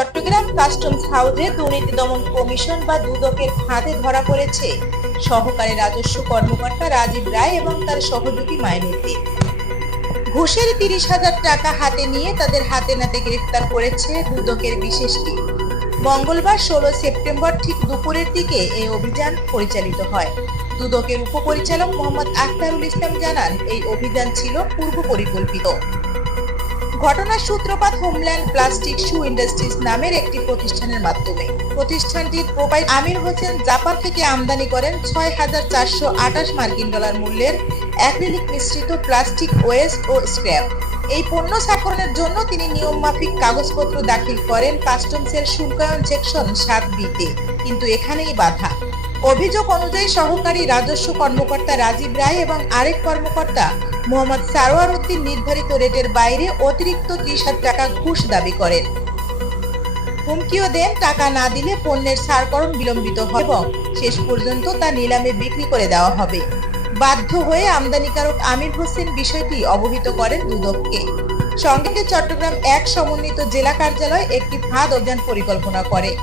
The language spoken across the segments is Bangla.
চট্টগ্রাম কাস্টমস হাউসে দুর্নীতি দমন কমিশন বা দুদকের ফাঁদে ধরা পড়েছে। সহকারী রাজস্ব কর্মকর্তা রাজীব রায় এবং তার সহযোগী মাইনুদ্দিন ঘুষের তিরিশ হাজার টাকা হাতে নিয়ে তাদের হাতে নাতে গ্রেফতার করেছে দুদকের বিশেষ টিম। মঙ্গলবার ষোলো সেপ্টেম্বর ঠিক দুপুরের দিকে এই অভিযান পরিচালিত হয়। দুদকের উপপরিচালক মোহাম্মদ আখতারুল ইসলাম জানান, এই অভিযান ছিল পূর্ব পরিকল্পিত ঘটনার সূত্রপাত হোমল্যান্ড প্লাস্টিক শু ইন্ডাস্ট্রিজ নামের একটি প্রতিষ্ঠানের মাধ্যমে। প্রতিষ্ঠানটির প্রোভাইড আমির হোসেন জাপান থেকে আমদানি করেন ছয় হাজার চারশো আঠাশ মার্কিন ডলার মূল্যের অ্যাক্রিলিক মিশ্রিত প্লাস্টিক ওয়েস্ট ও স্ক্র্যাপ। এই পণ্য সাকরণের জন্য তিনি নিয়মমাফিক কাগজপত্র দাখিল করেন কাস্টমসের শুল্কায়ন সেকশন সাত বিতে, কিন্তু এখানেই বাধা। অভিযোগ অনুযায়ী সহকারী রাজস্ব কর্মকর্তা রাজীব রায় এবং আরেক কর্মকর্তা মোহাম্মদ সারোয়ার উদ্দিন নির্ধারিত রেটের বাইরে অতিরিক্ত ত্রিশ হাজার টাকা ঘুষ দাবি করেন। হুমকিও দেন, টাকা না দিলে পণ্যের সারকরণ বিলম্বিত হয় এবং শেষ পর্যন্ত তা নিলামে বিক্রি করে দেওয়া হবে। বাধ্য হয়ে আমদানিকারক আমির হোসেন বিষয়টি অবহিত করেন দুদককে। সঙ্গে চট্টগ্রাম এক সমন্বিত জেলা কার্যালয় একটি ফাঁদ অভিযান পরিকল্পনা করে।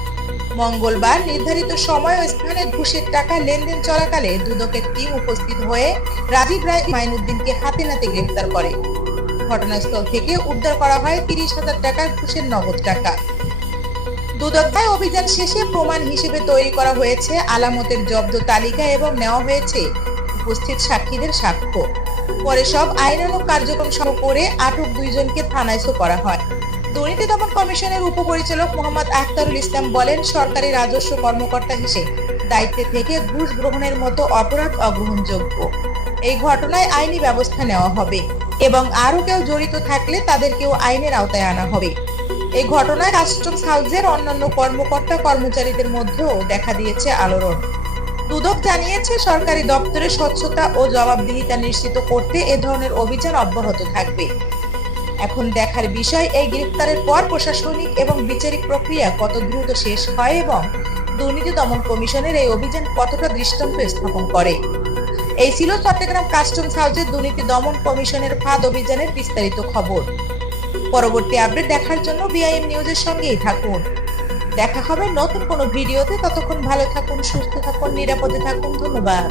মঙ্গলবার নির্ধারিত সময় ও স্থানে ঘুষের টাকা লেনদেন চলাকালে দুদকের টিম উপস্থিত হয়ে রাজীব রায় মাইনুদ্দিনকে হাতে নাতে গ্রেফতার করে। ঘটনাস্থল থেকে উদ্ধার করা হয় তিরিশ হাজার টাকার ঘুষের নগদ টাকা। দুদকদায় অভিযান শেষে প্রমাণ হিসেবে তৈরি করা হয়েছে আলামতের জব্দ তালিকা এবং নেওয়া হয়েছে উপস্থিত সাক্ষীদের সাক্ষ্য। পরে সব আইনানুগ কার্যক্রম সহ করে আটক দুইজনকে থানায় করা হয়। দুর্নীতি দমন কমিশনের উপপরিচালক মোহাম্মদ আখতারুল ইসলাম বলেন, সরকারি রাজস্ব কর্মকর্তা হিসেবে দায়িত্বে থেকে ঘুষ গ্রহণের মতো অপরাধ অগ্রহণযোগ্য। এই ঘটনায় আইনি ব্যবস্থা নেওয়া হবে এবং আরও কেউ জড়িত থাকলে তাদেরকেও আইনের আওতায় আনা হবে। এই ঘটনায় কাস্টমস হাউসের অন্যান্য কর্মকর্তা কর্মচারীদের মধ্যেও দেখা দিয়েছে আলোড়ন। দুদক জানিয়েছে, সরকারি দপ্তরে স্বচ্ছতা ও জবাবদিহিতা নিশ্চিত করতে এ ধরনের অভিযান অব্যাহত থাকবে। এখন দেখার বিষয়, এই গ্রেফতারের পর প্রশাসনিক এবং বিচারিক প্রক্রিয়া কত দ্রুত শেষ হয় এবং দুর্নীতি দমন কমিশনের এই অভিযান কতটা দৃষ্টান্ত স্থাপন করে? এই ছিল চট্টগ্রাম কাস্টমস হাউসের দুর্নীতি দমন কমিশনের ফাঁদ অভিযানের বিস্তারিত খবর। পরবর্তী আপডেট দেখার জন্য বিআইএম নিউজের সঙ্গেই থাকুন। দেখা হবে নতুন কোনো ভিডিওতে। ততক্ষণ ভালো থাকুন, সুস্থ থাকুন, নিরাপদে থাকুন। ধন্যবাদ।